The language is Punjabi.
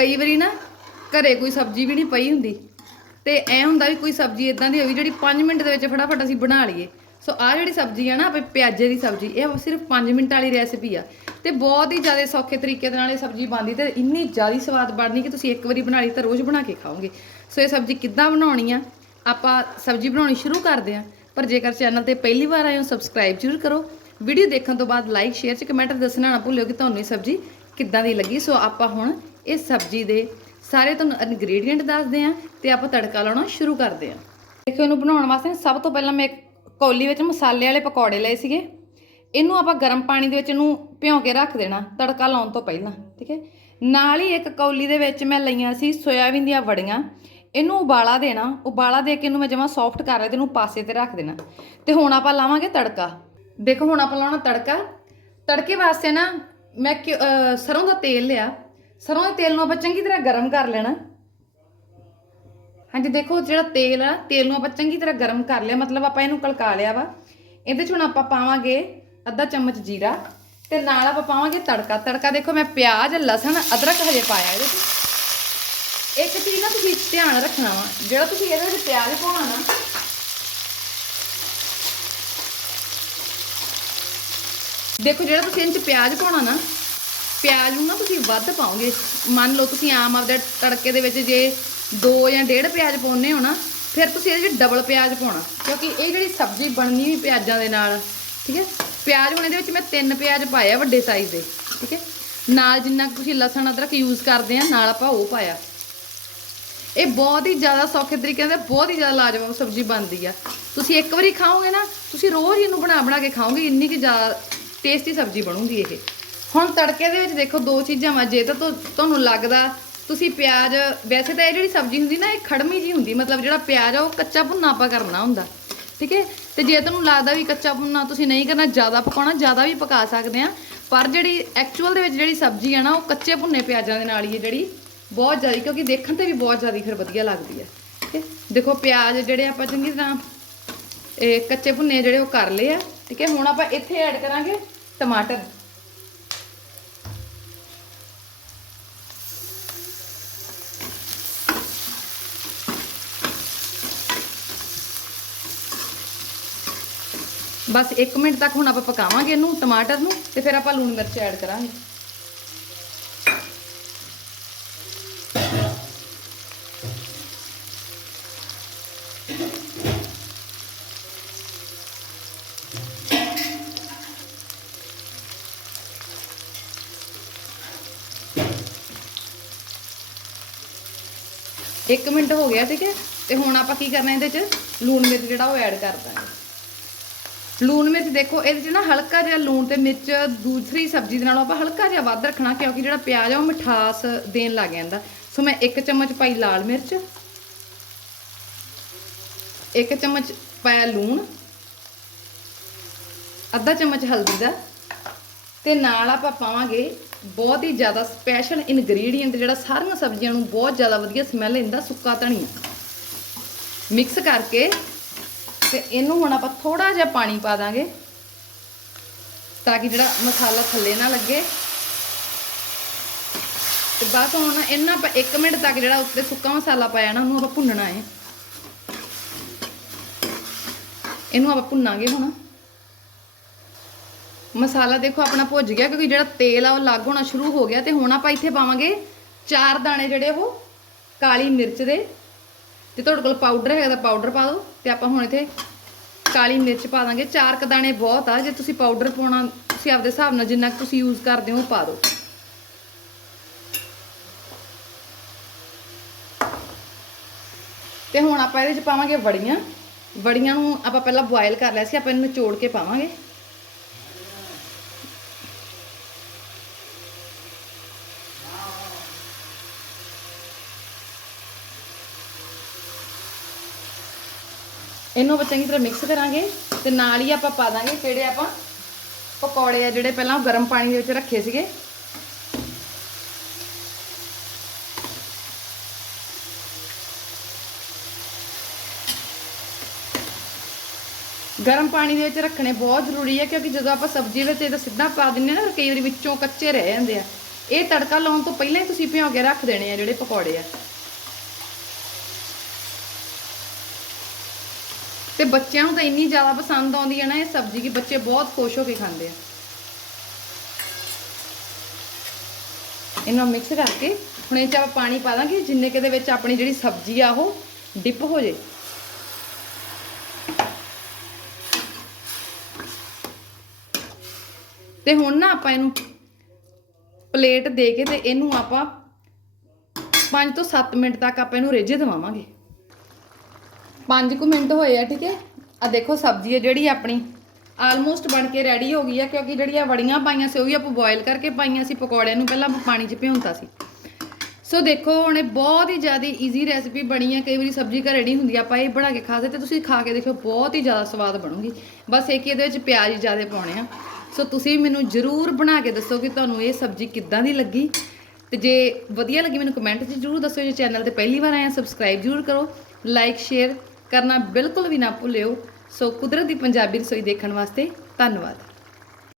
ਕਈ ਵਾਰੀ ਨਾ ਘਰੇ ਕੋਈ ਸਬਜ਼ੀ ਵੀ ਨਹੀਂ ਪਈ ਹੁੰਦੀ। ਤੇ ਐ ਹੁੰਦਾ ਵੀ ਕੋਈ ਸਬਜ਼ੀ ਇਦਾਂ ਦੀ ਹੋਵੇ ਜਿਹੜੀ 5 ਮਿੰਟ ਦੇ ਵਿੱਚ ਫਟਾਫਟ ਅਸੀਂ ਬਣਾ ਲਈਏ। ਸੋ ਆਹ ਜਿਹੜੀ ਸਬਜ਼ੀ ਆ ਨਾ ਆਪੇ ਪਿਆਜ਼ੇ ਦੀ ਸਬਜ਼ੀ, ਇਹ ਸਿਰਫ 5 ਮਿੰਟ ਵਾਲੀ ਰੈਸਪੀ ਆ। ਤੇ ਬਹੁਤ ਹੀ ਜ਼ਿਆਦਾ ਸੌਖੇ ਤਰੀਕੇ ਦੇ ਨਾਲ ਇਹ ਸਬਜ਼ੀ ਬਣਦੀ ਤੇ ਇੰਨੀ ਜ਼ਿਆਦਾ ਸਵਾਦ ਬਣਨੀ ਕਿ ਤੁਸੀਂ ਇੱਕ ਵਾਰੀ ਬਣਾ ਲਈ ਤਾਂ ਰੋਜ਼ ਬਣਾ ਕੇ ਖਾਓਗੇ। ਸੋ ਇਹ ਸਬਜ਼ੀ ਕਿੱਦਾਂ ਬਣਾਉਣੀ ਆ, ਆਪਾਂ ਸਬਜ਼ੀ ਬਣਾਉਣੀ ਸ਼ੁਰੂ ਕਰਦੇ ਆ। ਪਰ ਜੇਕਰ ਚੈਨਲ ਤੇ ਪਹਿਲੀ ਵਾਰ ਆਏ ਹੋ ਸਬਸਕ੍ਰਾਈਬ ਜ਼ਰੂਰ ਕਰੋ। ਵੀਡੀਓ ਦੇਖਣ ਤੋਂ ਬਾਅਦ ਲਾਈਕ ਸ਼ੇਅਰ ਚ ਕਮੈਂਟ ਦੱਸਣਾ ਨਾ ਭੁੱਲਿਓ ਕਿ ਤੁਹਾਨੂੰ ਇਹ ਸਬਜ਼ੀ ਕਿੱਦਾਂ ਦੀ ਲੱਗੀ। ਸੋ ਆਪਾਂ ਹੁਣ ਇਸ ਸਬਜ਼ੀ ਦੇ ਸਾਰੇ ਤੁਹਾਨੂੰ ਇਨਗਰੀਡੀਅੰਟ ਦੱਸਦੇ ਆ ਤੇ ਆਪਾਂ ਤੜਕਾ ਲਾਉਣਾ ਸ਼ੁਰੂ ਕਰਦੇ ਆ ਦੇਖੋ ਇਹਨੂੰ ਬਣਾਉਣ ਵਾਸਤੇ ਸਭ ਤੋਂ ਪਹਿਲਾਂ ਮੈਂ ਇੱਕ ਕੌਲੀ ਵਿੱਚ ਮਸਾਲੇ ਵਾਲੇ ਪਕੌੜੇ ਲਏ ਸੀਗੇ। ਇਹਨੂੰ ਆਪਾਂ ਗਰਮ ਪਾਣੀ ਦੇ ਵਿੱਚ ਇਹਨੂੰ ਭਿਉਂ ਕੇ ਰੱਖ ਦੇਣਾ, ਤੜਕਾ ਲਾਉਣ ਤੋਂ ਪਹਿਲਾਂ, ਠੀਕ ਹੈ? ਨਾਲ ਹੀ ਇੱਕ ਕੌਲੀ ਦੇ ਵਿੱਚ ਮੈਂ ਲਈਆਂ ਸੀ ਸੋਇਆਬੀਨ ਦੀਆਂ ਵੜੀਆਂ। ਇਹਨੂੰ ਉਬਾਲਾ ਦੇਣਾ, ਉਬਾਲਾ ਦੇ ਕੇ ਇਹਨੂੰ ਮੈਂ ਜਮਾ ਸੌਫਟ ਕਰ ਰਿਹਾ ਤੇ ਇਹਨੂੰ ਪਾਸੇ ਤੇ ਰੱਖ ਦੇਣਾ। ਤੇ ਹੁਣ ਆਪਾਂ ਲਾਵਾਂਗੇ ਤੜਕਾ। ਦੇਖੋ ਹੁਣ ਆਪਾਂ ਲਾਉਣਾ ਤੜਕਾ। ਤੜਕੇ ਵਾਸਤੇ ਨਾ ਮੈਂ ਘਿਓ- ਅਹ ਸਰੋਂ ਦਾ ਤੇਲ ਲਿਆ। ਸਰੋਂ ਦੇ ਤੇਲ ਨੂੰ ਆਪਾਂ ਚੰਗੀ ਤਰ੍ਹਾਂ ਗਰਮ ਕਰ ਲੈਣਾ। ਹਾਂਜੀ, ਦੇਖੋ ਜਿਹੜਾ ਤੇਲ ਆ, ਤੇਲ ਨੂੰ ਆਪਾਂ ਚੰਗੀ ਤਰ੍ਹਾਂ ਗਰਮ ਕਰ ਲਿਆ, ਮਤਲਬ ਆਪਾਂ ਇਹਨੂੰ ਕਲਕਾ ਲਿਆ ਵਾ। ਇਹਦੇ ਚ ਹੁਣ ਆਪਾਂ ਪਾਵਾਂਗੇ ਅੱਧਾ ਚਮਚ ਜੀਰਾ ਤੇ ਨਾਲ ਆਪਾਂ ਪਾਵਾਂਗੇ ਤੜਕਾ। ਤੜਕਾ ਦੇਖੋ ਮੈਂ ਪਿਆਜ਼, ਲਸਣ, ਅਦਰਕ ਹਜੇ ਪਾਇਆ ਇਹਦੇ ਚ। ਇੱਕ ਚੀਜ਼ ਨਾ ਤੁਸੀਂ ਧਿਆਨ ਰੱਖਣਾ ਵਾ, ਜਿਹੜਾ ਤੁਸੀਂ ਇਹਦੇ ਵਿੱਚ ਪਿਆਜ਼ ਪਾਉਣਾ ਨਾ, ਦੇਖੋ ਜਿਹੜਾ ਤੁਸੀਂ ਇਹਦੇ ਚ ਪਿਆਜ਼ ਪਾਉਣਾ ਨਾ ਪਿਆਜ਼ ਨੂੰ ਨਾ ਤੁਸੀਂ ਵੱਧ ਪਾਓਗੇ। ਮੰਨ ਲਓ ਤੁਸੀਂ ਆਮ ਆਪਦੇ ਤੜਕੇ ਦੇ ਵਿੱਚ ਜੇ 2 ਜਾਂ 1.5 ਪਿਆਜ਼ ਪਾਉਨੇ ਹੋ ਨਾ, ਫਿਰ ਤੁਸੀਂ ਇਹਦੇ ਵਿੱਚ ਡਬਲ ਪਿਆਜ਼ ਪਾਉਣਾ। ਕਿਉਂਕਿ ਇਹ ਜਿਹੜੀ ਸਬਜ਼ੀ ਬਣਨੀ ਵੀ ਪਿਆਜ਼ਾਂ ਦੇ ਨਾਲ, ਠੀਕ ਹੈ? ਪਿਆਜ਼ ਹੁਣ ਇਹਦੇ ਵਿੱਚ ਮੈਂ ਤਿੰਨ ਪਿਆਜ਼ ਪਾਇਆ ਵੱਡੇ ਸਾਈਜ਼ ਦੇ, ਠੀਕ ਹੈ? ਨਾਲ ਜਿੰਨਾ ਕੁ ਤੁਸੀਂ ਲਸਣ ਅਦਰਕ ਯੂਜ਼ ਕਰਦੇ ਆ, ਨਾਲ ਆਪਾਂ ਉਹ ਪਾਇਆ। ਇਹ ਬਹੁਤ ਹੀ ਜ਼ਿਆਦਾ ਸੌਖੇ ਤਰੀਕੇ ਨਾਲ, ਬਹੁਤ ਹੀ ਜ਼ਿਆਦਾ ਲਾਜਵਾਬ ਸਬਜ਼ੀ ਬਣਦੀ ਆ। ਤੁਸੀਂ ਇੱਕ ਵਾਰੀ ਖਾਓਗੇ ਨਾ, ਤੁਸੀਂ ਰੋਜ਼ ਇਹਨੂੰ ਬਣਾ ਬਣਾ ਕੇ ਖਾਓਗੇ, ਇੰਨੀ ਕਿ ਜ਼ਿਆਦਾ ਟੇਸਟੀ ਸਬਜ਼ੀ ਬਣੂਗੀ ਇਹ। ਹੁਣ ਤੜਕੇ ਦੇ ਵਿੱਚ ਦੇਖੋ ਦੋ ਚੀਜ਼ਾਂ ਵਾ, ਜੇ ਤਾਂ ਤੁਹਾਨੂੰ ਲੱਗਦਾ ਤੁਸੀਂ ਪਿਆਜ਼, ਵੈਸੇ ਤਾਂ ਇਹ ਜਿਹੜੀ ਸਬਜ਼ੀ ਹੁੰਦੀ ਨਾ, ਇਹ ਖੜਮੀ ਜੀ ਹੁੰਦੀ, ਮਤਲਬ ਜਿਹੜਾ ਪਿਆਜ਼ ਆ ਉਹ ਕੱਚਾ ਭੁੰਨਾ ਆਪਾਂ ਕਰਨਾ ਹੁੰਦਾ, ਠੀਕ ਹੈ? ਤੇ ਜੇ ਤੁਹਾਨੂੰ ਲੱਗਦਾ ਵੀ ਕੱਚਾ ਭੁੰਨਾ ਤੁਸੀਂ ਨਹੀਂ ਕਰਨਾ, ਜ਼ਿਆਦਾ ਪਕਾਉਣਾ, ਜ਼ਿਆਦਾ ਵੀ ਪਕਾ ਸਕਦੇ ਆ, ਪਰ ਜਿਹੜੀ ਐਕਚੁਅਲ ਦੇ ਵਿੱਚ ਜਿਹੜੀ ਸਬਜ਼ੀ ਆ ਨਾ, ਉਹ ਕੱਚੇ ਭੁੰਨੇ ਪਿਆਜ਼ਾਂ ਦੇ ਨਾਲ ਹੀ ਹੈ ਜਿਹੜੀ, ਬਹੁਤ ਜ਼ਿਆਦਾ, ਕਿਉਂਕਿ ਦੇਖਣ ਤੇ ਵੀ ਬਹੁਤ ਜ਼ਿਆਦਾ ਫਿਰ ਵਧੀਆ ਲੱਗਦੀ ਹੈ, ਠੀਕ ਹੈ? ਦੇਖੋ ਪਿਆਜ਼ ਜਿਹੜੇ ਆਪਾਂ ਚੰਗੀ ਤਰ੍ਹਾਂ, ਇਹ ਕੱਚੇ ਭੁੰਨੇ ਜਿਹੜੇ ਉਹ ਕਰ ਲਏ ਆ, ਠੀਕ ਹੈ? ਹੁਣ ਆਪਾਂ ਇੱਥੇ ਐਡ ਕਰਾਂਗੇ ਟਮਾਟਰ। ਬਸ 1 ਮਿੰਟ ਤੱਕ ਹੁਣ ਆਪਾਂ ਪਕਾਵਾਂਗੇ ਇਹਨੂੰ, ਟਮਾਟਰ ਨੂੰ, ਤੇ ਫਿਰ ਆਪਾਂ ਲੂਣ ਮਿਰਚ ਐਡ ਕਰਾਂਗੇ। ਇੱਕ ਮਿੰਟ ਹੋ ਗਿਆ, ਠੀਕ ਹੈ? ਤੇ ਹੁਣ ਆਪਾਂ ਕੀ ਕਰਨਾ ਇਹਦੇ ਚ? ਲੂਣ ਮਿਰਚ ਜਿਹੜਾ ਉਹ ਐਡ ਕਰਦਾ ਲੂਣ ਮਿਰਚ ਦੇਖੋ, ਇਹਦੇ 'ਚ ਨਾ ਹਲਕਾ ਜਿਹਾ ਲੂਣ ਤੇ ਮਿਰਚ ਦੂਸਰੀ ਸਬਜ਼ੀ ਦੇ ਨਾਲੋਂ ਆਪਾਂ ਹਲਕਾ ਜਿਹਾ ਵੱਧ ਰੱਖਣਾ, ਕਿਉਂਕਿ ਜਿਹੜਾ ਪਿਆਜ਼ ਆ ਉਹ ਮਿਠਾਸ ਦੇਣ ਲੱਗ ਜਾਂਦਾ। ਸੋ ਮੈਂ ਇੱਕ ਚਮਚ ਪਾਈ ਲਾਲ ਮਿਰਚ, ਇੱਕ ਚਮਚ ਪਾਇਆ ਲੂਣ, ਅੱਧਾ ਚਮਚ ਹਲਦੀ ਦਾ, ਤੇ ਨਾਲ ਆਪਾਂ ਪਾਵਾਂਗੇ ਬਹੁਤ ਹੀ ਜ਼ਿਆਦਾ ਸਪੈਸ਼ਲ ਇਨਗਰੀਡੀਅੰਟ ਜਿਹੜਾ ਸਾਰੀਆਂ ਸਬਜ਼ੀਆਂ ਨੂੰ ਬਹੁਤ ਜ਼ਿਆਦਾ ਵਧੀਆ ਸਮੈਲ ਦਿੰਦਾ ਸੁੱਕਾ ਧਨੀਆ। ਮਿਕਸ ਕਰਕੇ ਤੇ ਇਹਨੂੰ ਹੁਣ ਆਪਾਂ ਥੋੜਾ ਜਿਹਾ ਪਾਣੀ ਪਾ ਦਾਂਗੇ ਤਾਂ ਕਿ ਜਿਹੜਾ ਮਸਾਲਾ ਥੱਲੇ ਨਾ ਲੱਗੇ। ਤੇ ਬਸ ਹੁਣ ਇਹਨਾਂ ਆਪਾਂ 1 ਮਿੰਟ ਤੱਕ ਜਿਹੜਾ ਉੱਤੇ ਸੁੱਕਾ ਮਸਾਲਾ ਪਾਇਆ ਨਾ, ਉਹਨੂੰ ਆਪਾਂ ਭੁੰਨਣਾ ਹੈ। ਇਹਨੂੰ ਆਪਾਂ ਭੁੰਨਾਂਗੇ ਹੁਣ। ਮਸਾਲਾ ਦੇਖੋ ਆਪਣਾ ਭੁੱਜ ਗਿਆ ਕਿਉਂਕਿ ਜਿਹੜਾ ਤੇਲ ਆ, ਉਹ ਲੱਗ ਹੋਣਾ ਸ਼ੁਰੂ ਹੋ ਗਿਆ ਤੇ ਹੁਣ ਆਪਾਂ ਇੱਥੇ ਪਾਵਾਂਗੇ ਚਾਰ ਦਾਣੇ ਜਿਹੜੇ ਉਹ ਕਾਲੀ ਮਿਰਚ ਦੇ। ਤੇ ਤੁਹਾਡੇ ਕੋਲ ਪਾਊਡਰ ਹੈਗਾ ਤਾਂ ਪਾਊਡਰ ਪਾ ਦਿਓ ਤੇ ਆਪਾਂ ਹੁਣ ਇੱਥੇ ਕਾਲੀ ਮਿਰਚ ਪਾ ਦਾਂਗੇ। ਚਾਰ ਕ ਦਾਣੇ ਬਹੁਤ ਆ, ਜੇ ਤੁਸੀਂ ਪਾਊਡਰ ਪਾਉਣਾ, ਤੁਸੀਂ ਆਪਦੇ ਹਿਸਾਬ ਨਾਲ ਜਿੰਨਾ ਕੁ ਤੁਸੀਂ ਯੂਜ਼ ਕਰਦੇ ਹੋ ਉਹ ਪਾ ਦਿਓ। ਤੇ ਹੁਣ ਆਪਾਂ ਇਹਦੇ ਚ ਪਾਵਾਂਗੇ ਵੜੀਆਂ। ਵੜੀਆਂ ਨੂੰ ਆਪਾਂ ਪਹਿਲਾਂ ਬੋਇਲ ਕਰ ਲਿਆ ਸੀ, ਆਪਾਂ ਇਹਨੂੰ ਨਿਚੋੜ ਕੇ ਪਾਵਾਂਗੇ। ਇਹਨੂੰ ਆਪਾਂ ਚੰਗੀ ਤਰ੍ਹਾਂ ਮਿਕਸ ਕਰਾਂਗੇ ਤੇ ਨਾਲ ਹੀ ਆਪਾਂ ਪਾ ਦਾਂਗੇ ਜਿਹੜੇ ਆਪਾਂ ਪਕੌੜੇ ਆ, ਜਿਹੜੇ ਪਹਿਲਾਂ ਗਰਮ ਪਾਣੀ ਦੇ ਵਿੱਚ ਰੱਖੇ ਸੀਗੇ। ਗਰਮ ਪਾਣੀ ਦੇ ਵਿੱਚ ਰੱਖਣੇ ਬਹੁਤ ਜ਼ਰੂਰੀ ਹੈ ਕਿਉਂਕਿ ਜਦੋਂ ਆਪਾਂ ਸਬਜ਼ੀ ਵਿੱਚ ਇਹਦਾ ਸਿੱਧਾ ਪਾ ਦਿੰਨੇ ਆ ਨਾ ਕਈ ਵਾਰੀ ਵਿੱਚੋਂ ਕੱਚੇ ਰਹਿ ਜਾਂਦੇ ਆ। ਇਹ ਤੜਕਾ ਲਾਉਣ ਤੋਂ ਪਹਿਲਾਂ ਹੀ ਤੁਸੀਂ ਭਿਓ ਕੇ ਰੱਖ ਦੇਣੇ ਆ ਜਿਹੜੇ ਪਕੌੜੇ ਆ। ਤੇ ਬੱਚਿਆਂ ਨੂੰ ਤਾਂ ਇੰਨੀ ਜ਼ਿਆਦਾ ਪਸੰਦ ਆਉਂਦੀ ਹੈ ਨਾ ਇਹ ਸਬਜ਼ੀ ਕਿ ਬੱਚੇ ਬਹੁਤ ਖੁਸ਼ ਹੋ ਕੇ ਖਾਂਦੇ ਆ। ਇਹਨਾਂ ਨੂੰ ਮਿਕਸ ਕਰਕੇ ਹੁਣ ਇਹ ਚ ਆਪਾਂ ਪਾਣੀ ਪਾ ਦਾਂਗੇ, ਜਿੰਨੇ ਕਿ ਦੇ ਵਿੱਚ ਆਪਣੀ ਜਿਹੜੀ ਸਬਜ਼ੀ ਆ ਉਹ ਡਿਪ ਹੋ ਜੇ। ਤੇ ਹੁਣ ਨਾ ਆਪਾਂ ਇਹਨੂੰ ਪਲੇਟ ਦੇ ਕੇ ਤੇ ਇਹਨੂੰ ਆਪਾਂ 5 ਤੋਂ 7 ਮਿੰਟ ਤੱਕ ਆਪਾਂ ਇਹਨੂੰ ਰਿੱਝ ਦਵਾਵਾਂਗੇ। 5 ਕੁ ਮਿੰਟ ਹੋਏ ਆ, ਠੀਕ ਹੈ? ਆ ਦੇਖੋ ਸਬਜ਼ੀ ਹੈ ਜਿਹੜੀ ਆਪਣੀ। ਆਲਮੋਸਟ ਬਣ ਕੇ ਰੈਡੀ ਹੋ ਗਈ ਆ, ਕਿਉਂਕਿ ਜਿਹੜੀਆਂ ਵੜੀਆਂ ਪਾਈਆਂ ਸੀ, ਉਹ ਵੀ ਆਪਾਂ ਬੋਇਲ ਕਰਕੇ ਪਾਈਆਂ ਸੀ, ਪਕੌੜਿਆਂ ਨੂੰ ਪਹਿਲਾਂ ਪਾਣੀ 'ਚ ਭਿਉਂਤਾ ਸੀ। ਸੋ ਦੇਖੋ, ਹੁਣ ਇਹ ਬਹੁਤ ਹੀ ਜ਼ਿਆਦਾ ਈਜ਼ੀ ਰੈਸਿਪੀ ਬਣੀ ਹੈ ਕਈ ਵਾਰੀ ਸਬਜ਼ੀ ਘਰੇ ਨਹੀਂ ਹੁੰਦੀ, ਆਪਾਂ ਇਹ ਬਣਾ ਕੇ ਖਾ ਸਕਦੇ, ਤੁਸੀਂ ਖਾ ਕੇ ਦੇਖੋ ਬਹੁਤ ਹੀ ਜ਼ਿਆਦਾ ਸਵਾਦ ਬਣੂਗੀ। ਬਸ ਇੱਕ ਇਹਦੇ ਵਿੱਚ ਪਿਆਜ਼ ਜ਼ਿਆਦਾ ਪਾਉਣੇ ਆ। ਸੋ ਤੁਸੀਂ ਮੈਨੂੰ ਜਰੂਰ ਬਣਾ ਕੇ ਦੱਸੋ ਕਿ ਤੁਹਾਨੂੰ ਇਹ ਸਬਜ਼ੀ ਕਿੱਦਾਂ ਦੀ ਲੱਗੀ। ਤੇ ਜੇ ਵਧੀਆ ਲੱਗੀ, ਮੈਨੂੰ ਕਮੈਂਟ 'ਚ ਜਰੂਰ ਦੱਸੋ, ਜੇ ਚੈਨਲ ਤੇ ਪਹਿਲੀ ਵਾਰ ਆਏ ਆ ਸਬਸਕ੍ਰਾਈਬ ਜਰੂਰ ਕਰੋ। ਲਾਈਕ ਸ਼ੇਅਰ ਕਰਨਾ ਬਿਲਕੁਲ ਵੀ ਨਾ ਭੁੱਲਿਓ। ਸੋ ਕੁਦਰਤ ਦੀ ਪੰਜਾਬੀ ਰਸੋਈ ਦੇਖਣ ਵਾਸਤੇ ਧੰਨਵਾਦ।